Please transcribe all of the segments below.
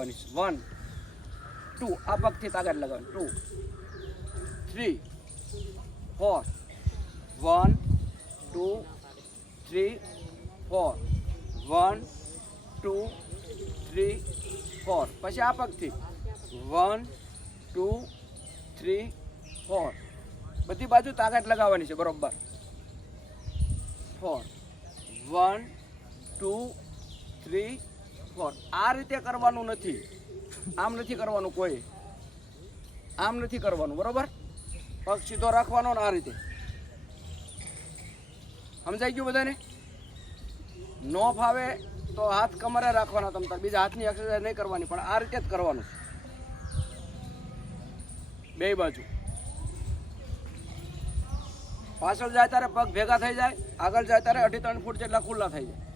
લગાવવાની છે. 1 2 આ પગથી તાકાત લગાવવાની. 2 3 4 1 2 3 4 1 2 3 4. પછી આ પગથી 1 2 3 4. બધી બાજુ તાકાત લગાવવાની છે બરોબર. 4 1 2 3 4. આ રીતે કરવાનું નથી, આમ નથી કરવાનું, કોઈ આમ નથી કરવાનું બરોબર. પગ સીધો રાખવાનો ને આ રીતે. સમજાઈ ગયું બધાને? નો ફાવે તો હાથ કમરે રાખવાના, તમ તાર બીજા હાથની એક્સરસાઇઝ નહીં કરવાની, પણ આ રીતે જ કરવાનું બે બાજુ. પાછળ જાય ત્યારે પગ ભેગા થઈ જાય, આગળ જાય ત્યારે 2.5 ફૂટ જેટલા ખુલ્લા થઈ જાય.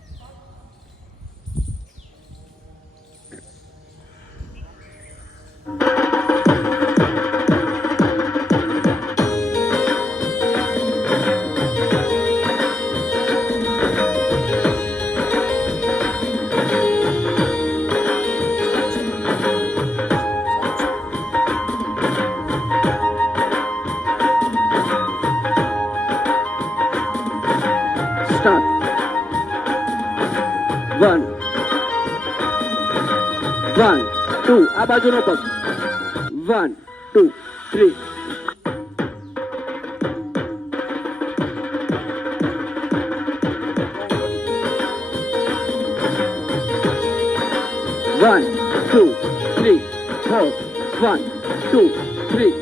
Start. 1 1 2. આ બાજુનો પગ. 1 2 3. 1 2 3 4 1 2 3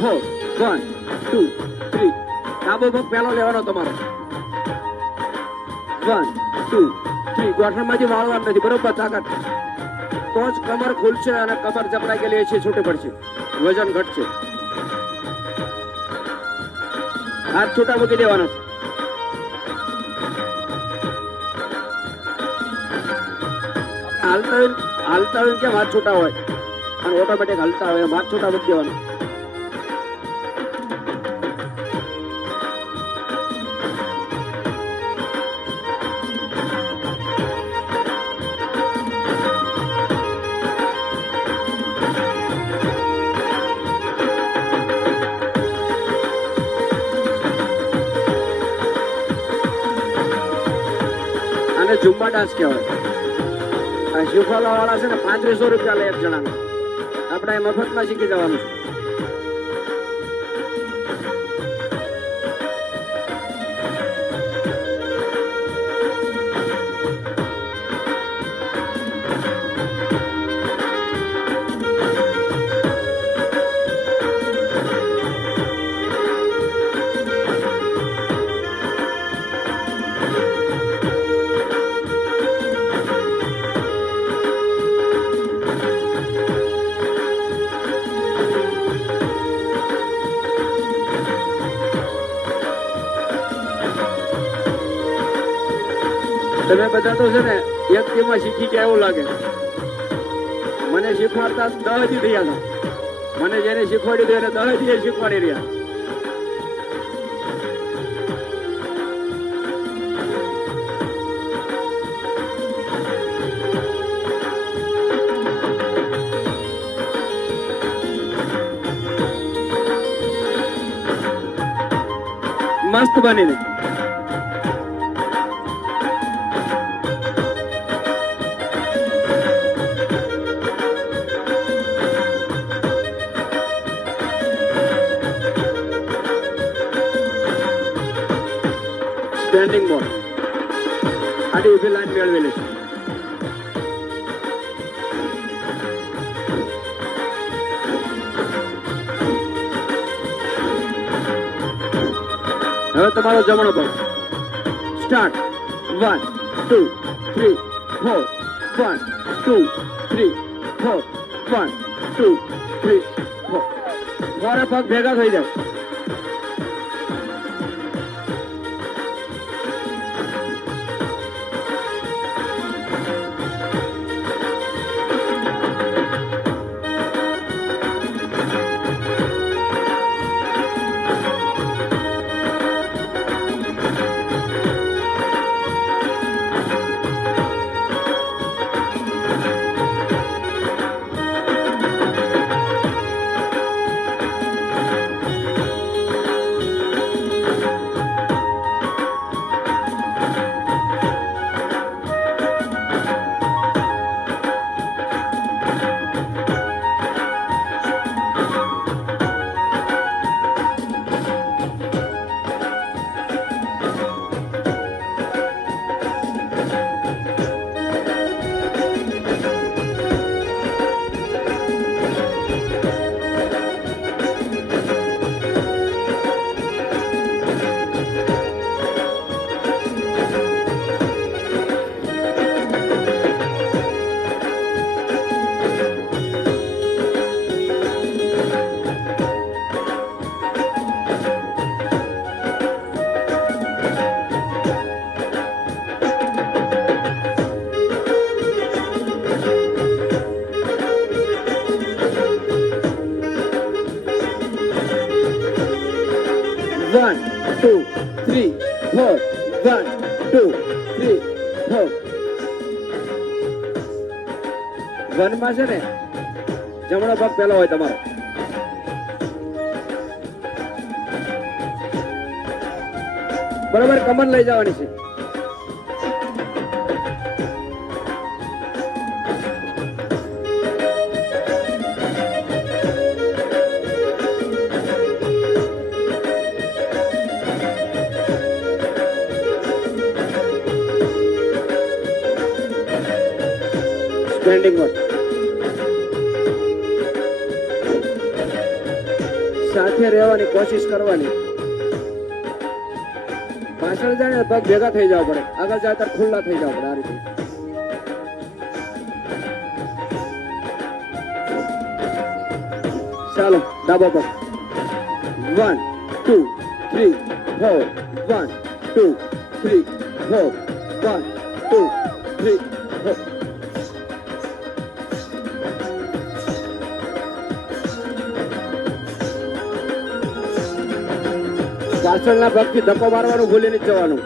4 1 2 3. ડાબો પગ પહેલો લેવાનો તમારો. 1 2 3. ગોઠણમાંથી વાળવાનું નથી બરોબર. તાકાત તો જ કમર ખુલશે અને કમર જકડાઈ ગયેલી છે છૂટી પડશે, વજન ઘટશે. હાથ છૂટા મૂકી દેવાના છે. હાલતા હોય કેમ હાથ છૂટા હોય અને ઓટોમેટિક હલતા હોય એમ હાથ છૂટા મૂકી દેવાના. અને ઝુમ્બા ડાન્સ કહેવાય. આ શીખવાલા વાળા છે ને 3500 રૂપિયા લે એક જણાના. આપણે મફતમાં શીખી જવાનું છે. તમે બધા તો છે ને એક દીમાં શીખી ગયા એવું લાગે. મને શીખવાડતા 10 દી થયા હતા. મને જેને શીખવાડી દે એને 10 દી શીખવાડી રહ્યા. મસ્ત બનીને સ્ટેન્ડિંગ મોડ આડી ઊભી લાઈન મેળવેલી છે. હવે તમારો જમણો પગ. સ્ટાર્ટ. 1 2 3 4 1 2 3 4 1 2 3 4. મારા પગ ભેગા થઈ જાય. 2 3 4 1 માં છે ને જમણો પગ પહેલો હોય તમારો. બરોબર, કમર લઈ જવાની છે. Standing mode. સાથે રહેવાની કોશિશ કરવાની. પાછળ જાય ને પગ ભેગા થઈ જવા પડે, આગળ જાય ત્યારે ખુલ્લા થઈ જવા પડે. આ રીતે ચાલો, ડાબો પગ. 1 2 3 4 1 2 3 4 1 2 3 4. પાછળના પગથી ધક્કો મારવાનું ભૂલી નથી જવાનું.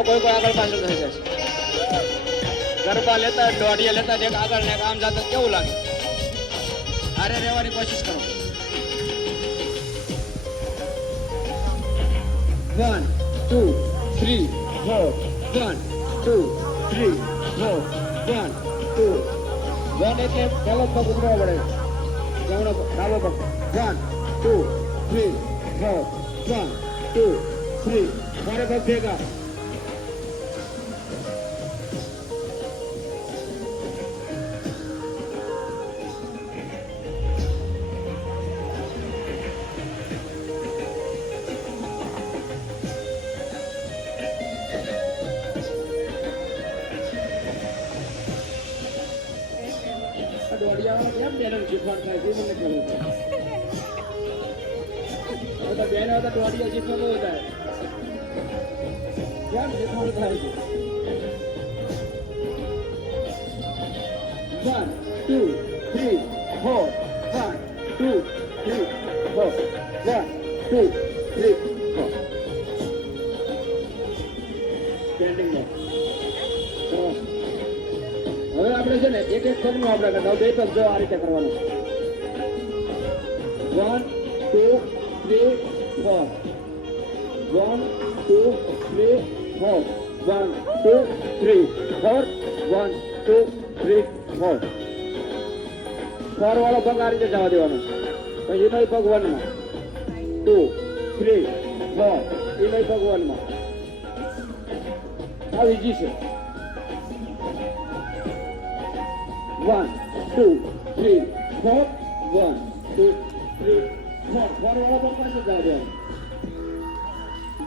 મિત્રો કોઈ આગળ પાછળ થઈ જશે. ગરબા લેતા દોઢિયા લેતા એક આગળ ને આમ જાતા કેવું લાગે? હારે રહેવાની કોશિશ કરો. 1 2 3 4 1 2 3 4 1 2 1 એટલે પહેલો પગ ઉતરવો પડે. જમણો ડાબો પગ 1 2 3 4 1 2 3 મારે પગ ભેગા. કેમ બેન શીખવાનું થાય છે મને ખબર છે. બેન આવતા દોડિયા શીખવાનું થાય કેમ શીખવાનું થાય છે. 1 2 3 4 1 2 3 4 1 2 3 4 સ્ટેન્ડિંગ અપ. હવે આપણે છે ને એક એક પગનું આપણે કરતા બે પગ જો આ રીતે કરવાનું. 1 2 3 4 1 2 3 4 1 2 3 4 1 2 3 4 4 વાળો પગ આ રીતે જવા દેવાનો. પછી એનો પગ 1 માં 2 3 4 એનો પગ 1 માં. આ ઈજી છે. 1 2 3 4 1 2 3 4 4 વાળો પગ પાસે જવા દેવાનો.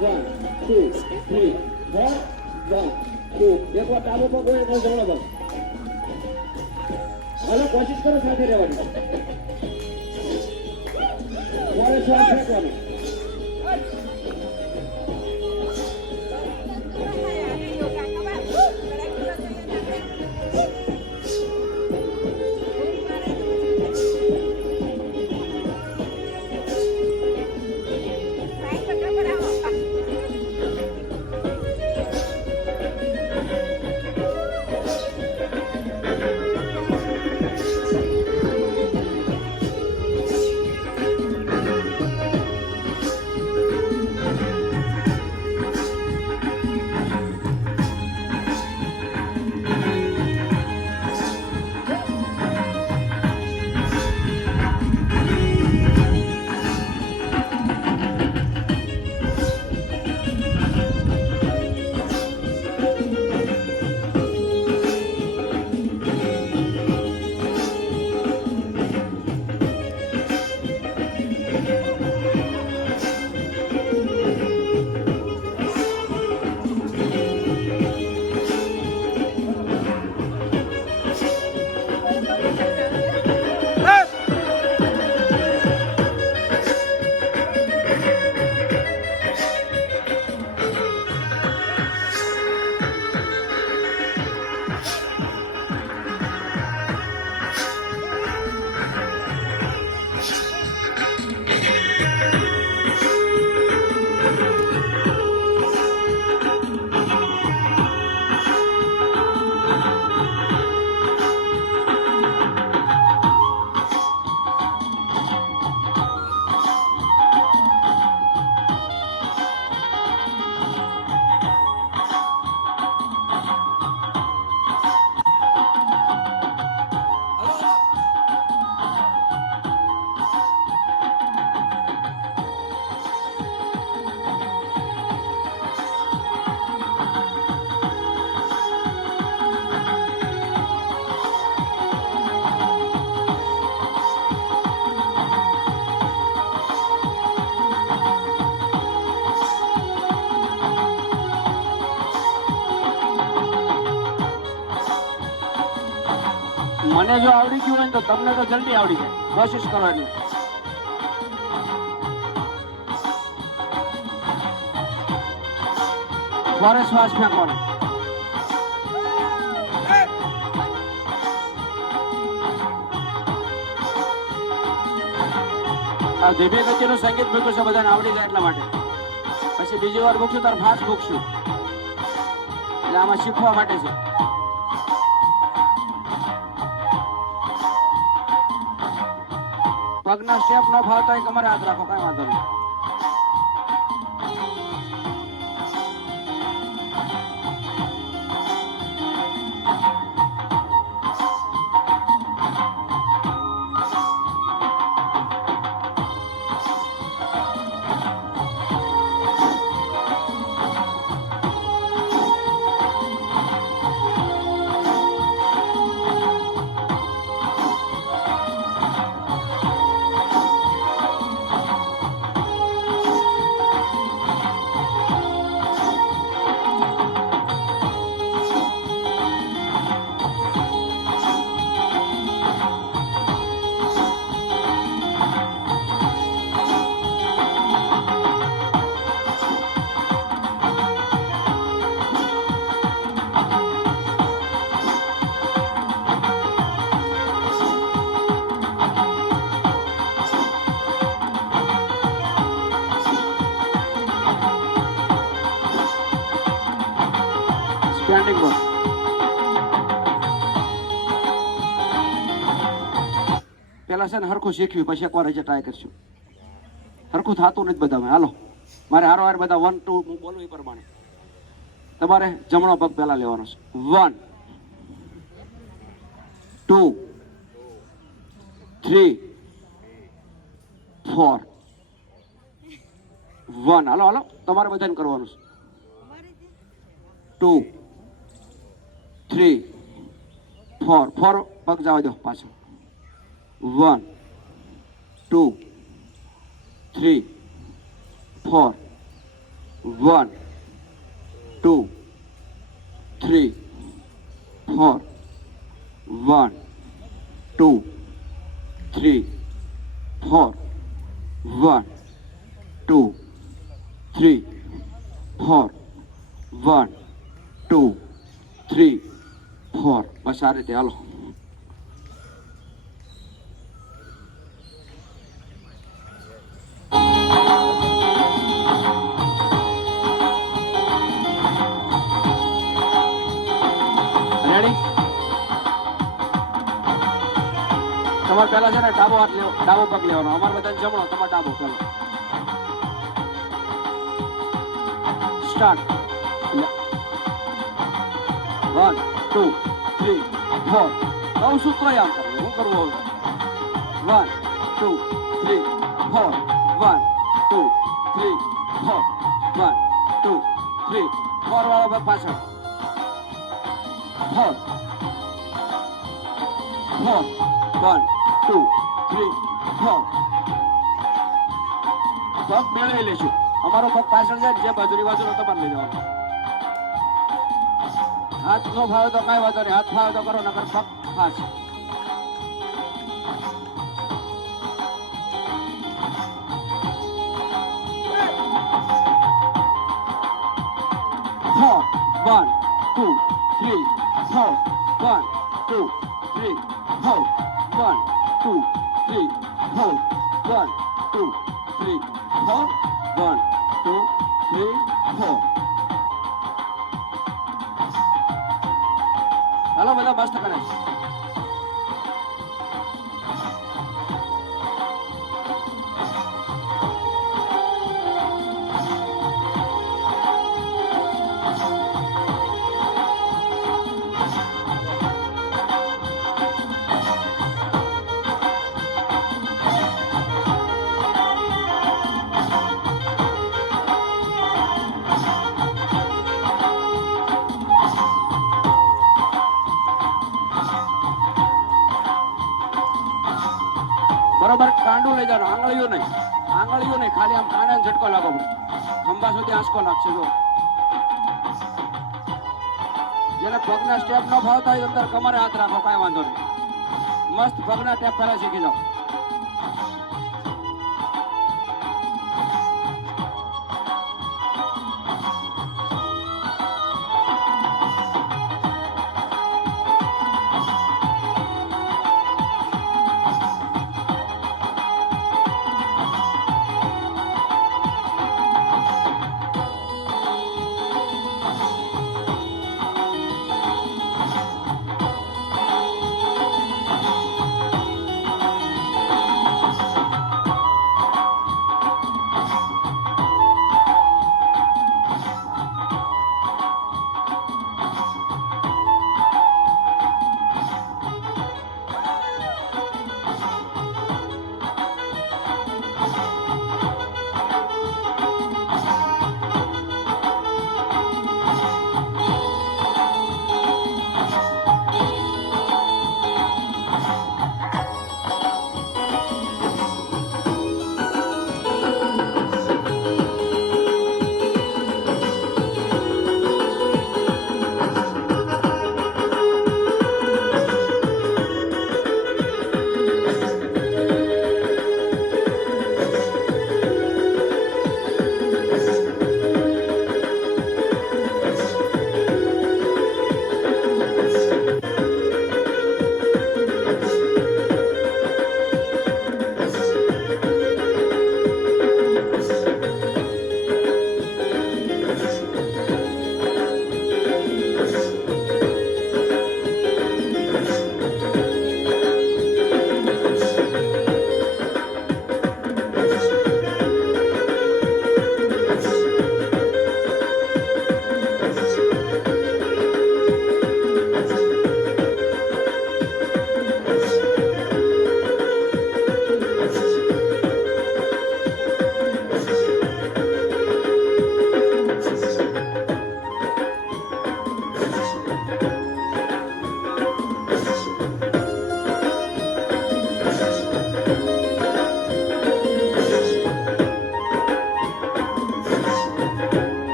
1 2 3 4 1 2 એક વાર ડાબો પગ હોય એટલે જમણો પગ. હવે કોશિશ કરો સાથે રહેવાની. વારે શ્વાસ ફેંકવાનો. મને જો આવડી ગયું હોય તો તમને તો જલ્દી આવડી જાય. કોશિશ કરવાની. ફોરે શ્વાસ ફેંકવાનો. આ ધીમે ગતિનું સંગીત મૂક્યું છે બધાને આવડી જાય એટલા માટે. પછી બીજી વાર મૂકશું તાર ફાસ્ટ મૂકશું. એટલે આમાં શીખવા માટે છે. પગના સ્ટેપ ન ફાવતા હોય કમરે હાથ રાખો, કઈ વાંધો નહીં. સ્ટેન્ડિંગ બોલ. પેલા છે ને હરખું શીખવી, પછી એકવાર હજી ટ્રાય કરશું. હરખું થતું નથી બધામાં. હાલો, મારે હારો હાર બધા 1 2 હું બોલું એ પ્રમાણે તમારે જમણો પગ પહેલા લેવાનો છે. 1 2 3 4 1. હાલો હાલો, તમારે બધાને કરવાનું છે. 2 3 4 4 પગ જવા દો પાછળ. 1 2 3 4 1 2 3 4 1 2 3 4 1 2 3 4 1 2 3 4. બસ આ રીતે હાલો. રેડી? તમારે પહેલા છે ને ડાબો હાથ લેવો, ડાબો પગ લેવાનો. અમારે બધાને જમણો, તમારે ડાબો પેલો. સ્ટાર્ટ. 1 2 3 4. કહું છું તોય આમ કરવું. હું કરવું હવે. 1 2 3 4 1 2 3 4 1 2 3 4 વાળો પગ પાછળ. 4 4 1 2 3 4. પગ મેળવી લેશું. અમારો પગ પાછળ જાય, જે બાજુની બાજુનો તમારે લઈ જવાનો. હાથ નો ફાવે તો કઈ વાંધો નહીં, હાથ ફાવે તો કરો, નકર પગ ફાસ. 4 1 2 3 4 1 2 3 4 1 2 3 4 1 2 3 4 1 2 3 4. હાલો બધા મસ્ત કરે. બરોબર, કાંડું લઈ જવાનું, આંગળીઓ નહીં, ખાલી આમ કાંડાને ઝટકો લાગો. ખંભા સુધી આંસકો લાગશે. જો જેને પગના સ્ટેપ ન ફાવતા હોય અંદર કમરે હાથ રાખો, કાંઈ વાંધો નહીં. મસ્ત પગના સ્ટેપ પહેલા શીખી જાઓ.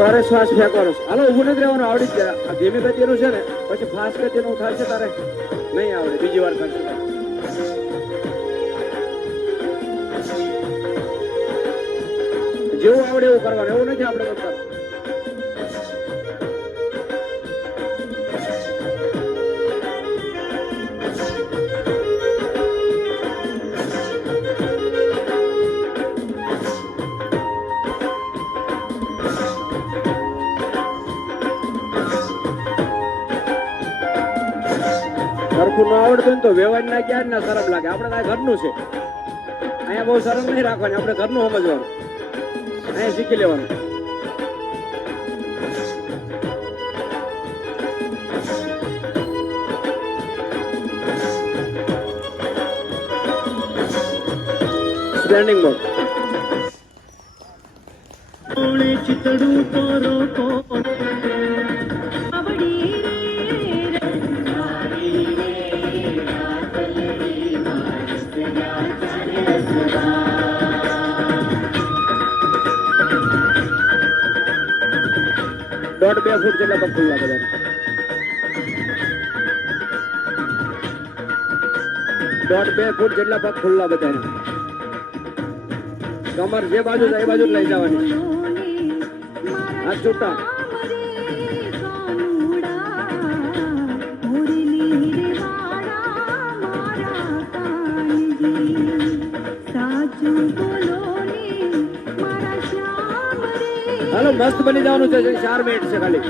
સવારે શ્વાસ ફેંકવાનો છે. હાલો ઊભું નથી રહેવાનું, આવડી જ જાય. આ ધીમી ગતિનું છે ને, પછી ફાસ્ટ ગતિનું થશે તારે નહીં આવડે, બીજી વાર કરશે. જેવું આવડે એવું કરવાનું, એવું નથી આપણે કરતા. સરખું ન આવડતું ને તો વ્યવહાર ના ક્યાં ના શરમ લાગે. આપણે આ ઘરનું છે, અહીંયા બહુ શરમ નહીં રાખવાની, આપણે ઘરનું સમજવાનું, અહીંયા શીખી લેવાનું. Standing mode. દોઢ 2 ફૂટ જેટલા પગ ખુલ્લા બધા. દોઢ 2 ફૂટ જેટલા પગ ખુલ્લા બધા. કમર જે બાજુ જાય એ બાજુ લઈ જવાની. હાથ છૂટા. હાલો મસ્ત બની જવાનું છે. 4 મિનિટ છે ખાલી.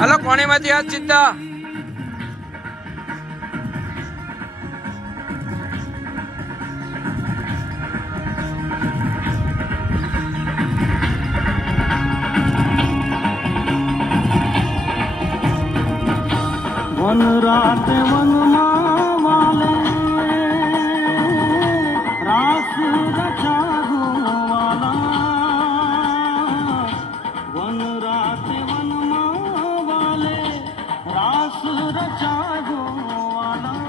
હલો કોણીમાંથી હાથ સીધા. વન રાતે વનમાં વાલે રાસ રચાગો વાલા વન રાતે વનમાં વાલે રાસ રચાગો વાલા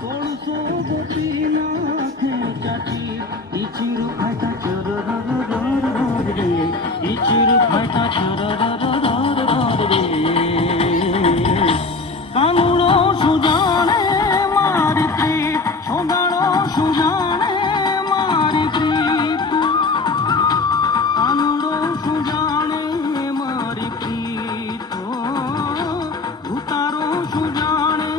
1600 ગોપીના ખેંચાતી ઈચિર ફાટા ચર ઈચિર ફાટા ચર કાનુડો સુજાણે મારી પ્રીત છોડાણો સુજાણે મારી પ્રીત કાનુડો સુજાણે મારી પ્રીત ભૂતારો સુજાણે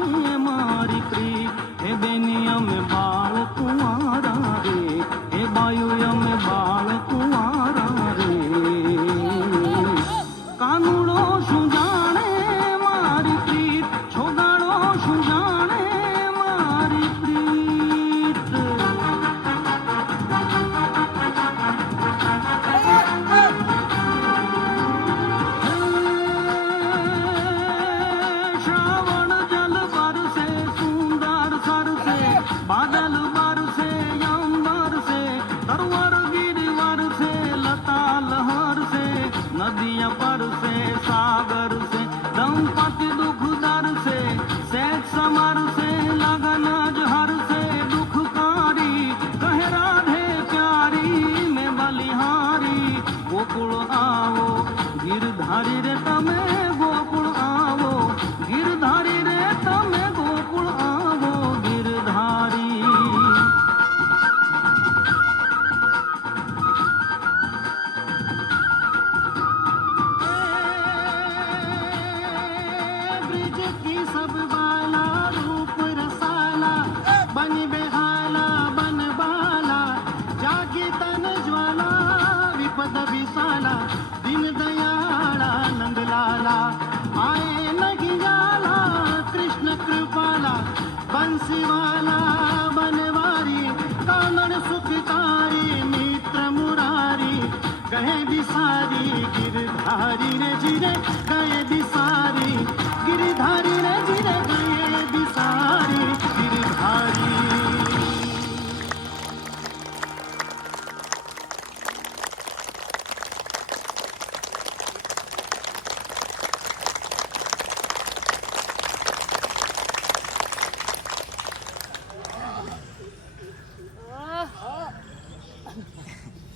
મારી પ્રીત હે બેની અમે બાળ કુંવારા રે હે બાયુ અમે બાળ કુંવારા રે કાનુડો સુજાણે મારી પ્રીત છોડાણો સુજાણે મારી પ્રીત શ્રાવણ જલ બરસે સુંદર સરસે બાદલ બરસે અંબર સે તરવર ગિરવર સે લતા લહર સે નદિયા પર સે સાગર સે દંપતિ દુઃખ દર સે સેજ સમર સે લગન હર સે દુઃખકારી કહે રાધે પ્યારી મેં બલિહારી ગોકુળ આવો ગિરધારી રે તમે ગોકુળ આવો ગિરધારી રે તમે ગોકુળ આવો ગિરધારી ब्रिज की सब बाला रूप रसाला बन बेहाला बन बाला जागी तन ज्वाला विपद विशाला दिन दयाला नंदलाला आए नगियाला कृष्ण कृपाला बंसीवाला बनवारी कानन सुखकारी मित्र मुरारी कहे बिसारी गिरधारी रे जिरे कहे बिसारी गिरधारी रे जिरे कहे बिसारी गिरधारी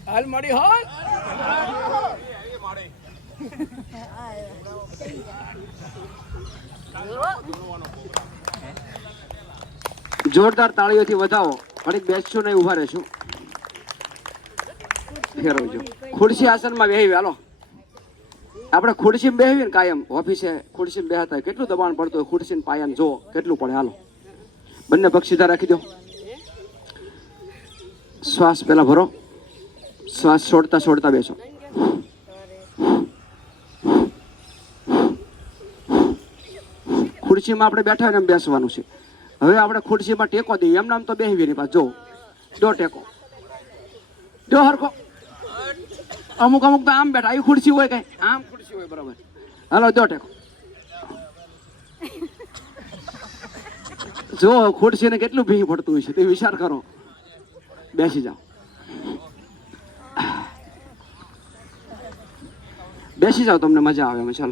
હાલ મળી હાલ જોરદાર તાળીઓથી વધાવો. ઘડીક બેસશું નહીં, ઉભા રહેશું. ફેરવજો. ખુરશી આસનમાં બેહી હાલો. આપણે ખુરશીમાં બેહવીએ ને કાયમ ઓફિસે ખુરશીમાં બેહતા હોય, કેટલું દબાણ પડતું હોય ખુરશીને પાયાને જો કેટલું પડે. હાલો બંને પગ સીધા રાખી દો. શ્વાસ પહેલા ભરો, શ્વાસ છોડતા છોડતા બેસો. ખુરશીમાં આપણે બેઠા હોય ને એમ બેસવાનું છે. હવે આપણે ખુરશીમાં ટેકો દઈએ, એમ નામ તો બેહવી નહીં પાછો. જો ટેકો જો હરખો. અમુક અમુક તો આમ બેઠા, આવી ખુરશી હોય કઈ આમ ખુરશી હોય, બરાબર. હાલો જો ટેકો. જો ખુરશીને કેટલું ભીંગ પડતું હોય છે તે વિચાર કરો. બેસી જાઓ, બેસી જાઓ, તમને મજા આવે. ચાલો.